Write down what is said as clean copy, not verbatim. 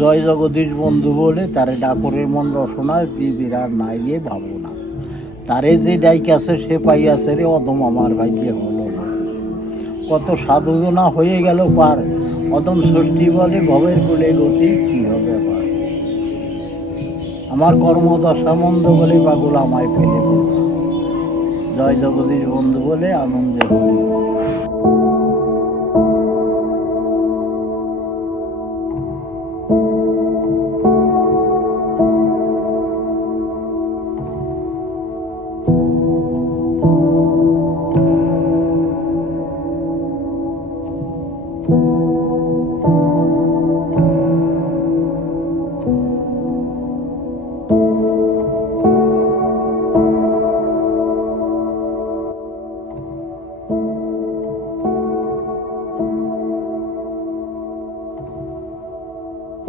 জয় জগদীশ বন্ধু বলে তারে ডাকরের মন রসনায় দিদির আর নাই দিয়ে ভাবো না, তারে যে ডাইক আছে সে পাইয়াছে রে অদম আমার ভাগ্যে হলো না। কত সাধুজনা হয়ে গেল পার, অদম ষষ্ঠী বলে ভবের কুলে গতি কি হবে আবার। আমার কর্মদশা মন্দ বলে পাগল আমায় ফেলে দিল, জয় জগদীশ বন্ধু বলে আনন্দে হরি।